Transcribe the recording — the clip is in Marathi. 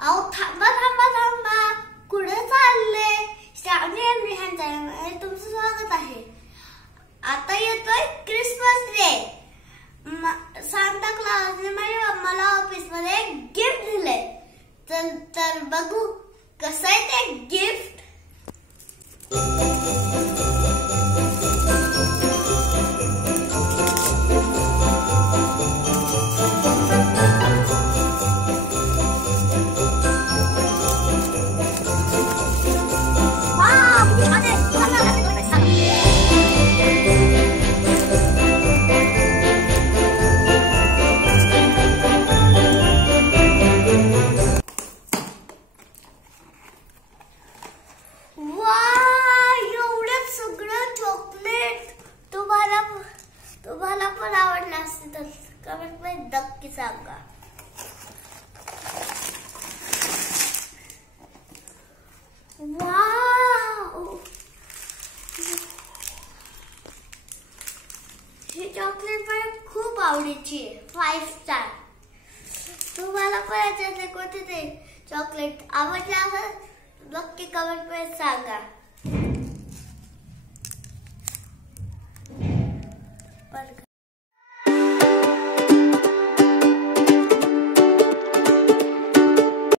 अहो थांबा थांबा थांबा, कुठे चालले? श्रावणी आणि विहान चॅनलमध्ये तुमचं स्वागत आहे. आता येतोय क्रिसमस डे. सांता क्लॉजने माझ्या मम्माला ऑफिस मध्ये एक गिफ्ट दिले. तर बघू कसं आहे ते गिफ्ट. तुम्हाला पण आवडला असेल तर कमेंट मध्ये नक्की सांगा. वाव, ही चॉकलेट मला खूप आवडीची आहे. 5 स्टार. तुम्हाला पण याच्यातले कोणते ते चॉकलेट आवडले असेल नक्की कमेंट मध्ये सांगा.